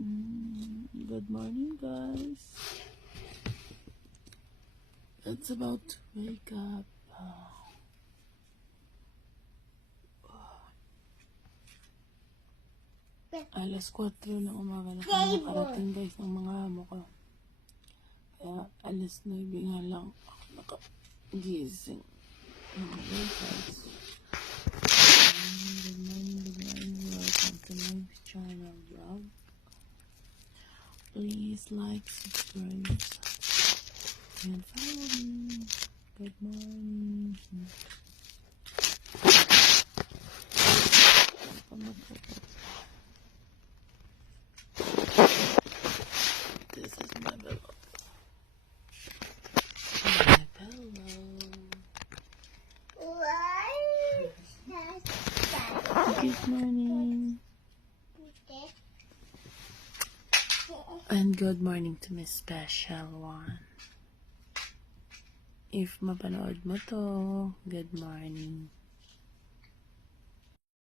Good morning, guys. It's about to wake up. Alas 4 ng umaga na kami nakarating, guys, ng mga amo ko. Kaya alas 9 nga lang ako nakagising. Okay, guys. Good morning. Welcome to my channel vlog. Please like, subscribe, and follow me. Good morning. This is my pillow. My pillow. Good morning. And good morning to Miss Special One. If mapanood mo to, good morning.